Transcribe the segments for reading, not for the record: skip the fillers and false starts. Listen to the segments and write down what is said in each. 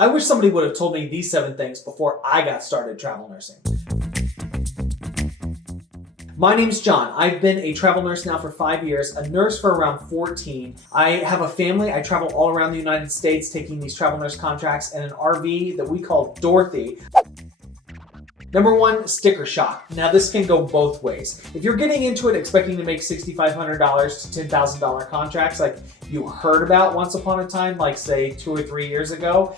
I wish somebody would have told me these 7 things before I got started travel nursing. My name's John. I've been a travel nurse now for 5 years, a nurse for around 14. I have a family. I travel all around the United States taking these travel nurse contracts in an RV that we call Dorothy. Number 1, sticker shock. Now this can go both ways. If you're getting into it expecting to make $6,500 to $10,000 contracts like you heard about once upon a time, like say 2 or 3 years ago,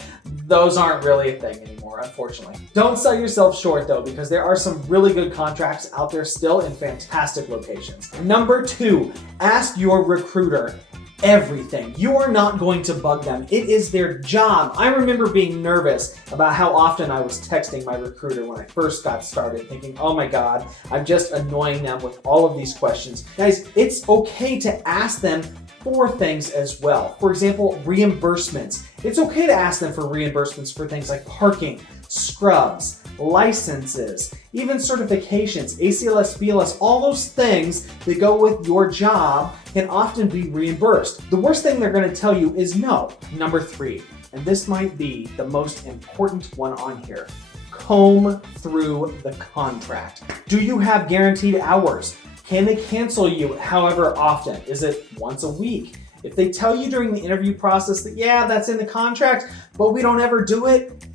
those aren't really a thing anymore, unfortunately. Don't sell yourself short though, because there are some really good contracts out there still in fantastic locations. Number 2, ask your recruiter everything. You are not going to bug them. It is their job. I remember being nervous about how often I was texting my recruiter when I first got started, thinking, oh my God, I'm just annoying them with all of these questions. Guys, it's okay to ask them for things as well. For example, reimbursements. It's okay to ask them for reimbursements for things like parking, scrubs, licenses, even certifications, ACLS, BLS, all those things that go with your job can often be reimbursed. The worst thing they're going to tell you is no. Number 3, and this might be the most important one on here, comb through the contract. Do you have guaranteed hours? Can they cancel you however often? Is it once a week? If they tell you during the interview process that, yeah, that's in the contract, but we don't ever do it,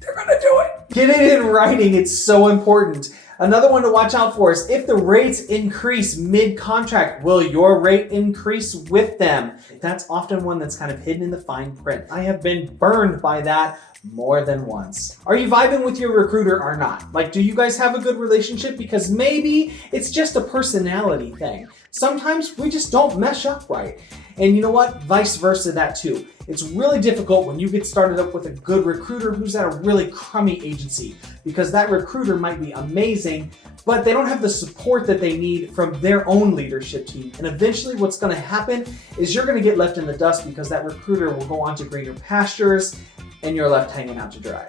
they're gonna do it. Get it in writing, it's so important. Another one to watch out for is if the rates increase mid-contract, will your rate increase with them? That's often one that's kind of hidden in the fine print. I have been burned by that more than once. Are you vibing with your recruiter or not? Like, do you guys have a good relationship? Because maybe it's just a personality thing. Sometimes we just don't mesh up right. And you know what? Vice versa that too. It's really difficult when you get started up with a good recruiter who's at a really crummy agency, because that recruiter might be amazing, but they don't have the support that they need from their own leadership team. And eventually what's gonna happen is you're gonna get left in the dust because that recruiter will go on to greener pastures and you're left hanging out to dry.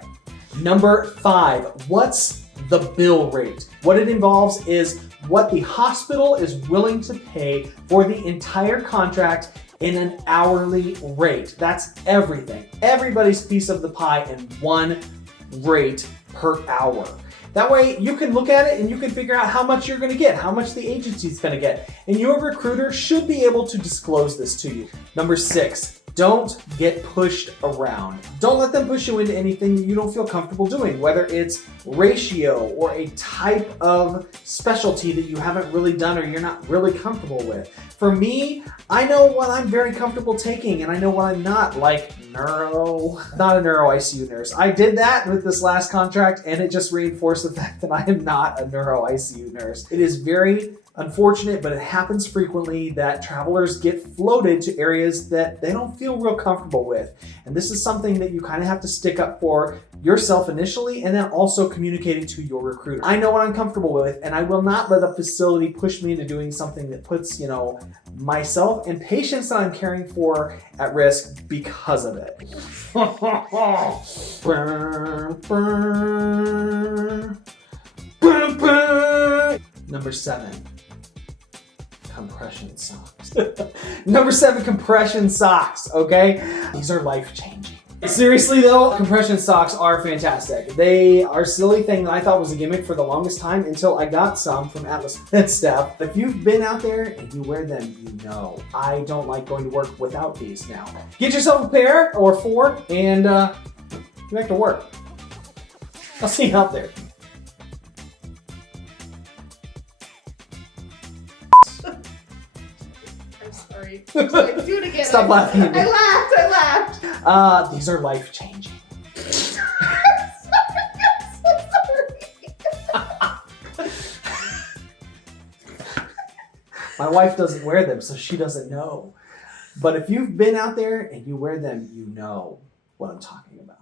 Number 5, what's the bill rate? What it involves is what the hospital is willing to pay for the entire contract in an hourly rate. That's everything. Everybody's piece of the pie in one rate per hour. That way you can look at it and you can figure out how much you're gonna get, how much the agency's gonna get. And your recruiter should be able to disclose this to you. Number 6, don't get pushed around. Don't let them push you into anything you don't feel comfortable doing, whether it's ratio or a type of specialty that you haven't really done or you're not really comfortable with. For me, I know what I'm very comfortable taking and I know what I'm not, like neuro. Not a neuro ICU nurse. I did that with this last contract and it just reinforced the fact that I am not a neuro ICU nurse. It is very unfortunate, but it happens frequently that travelers get floated to areas that they don't feel real comfortable with. And this is something that you kind of have to stick up for yourself initially and then also communicating to your recruiter. I know what I'm comfortable with and I will not let a facility push me into doing something that puts, myself and patients that I'm caring for at risk because of it. Number 7. Compression socks. Number 7, compression socks, okay? These are life-changing. Seriously though, compression socks are fantastic. They are a silly thing that I thought was a gimmick for the longest time until I got some from MedStaff. If you've been out there and you wear them, you know. I don't like going to work without these now. Get yourself a pair or 4 and get back to work. I'll see you out there. Sorry. Do it again. Stop laughing at me. I laughed. These are life-changing. My wife doesn't wear them, so she doesn't know. But if you've been out there and you wear them, you know what I'm talking about.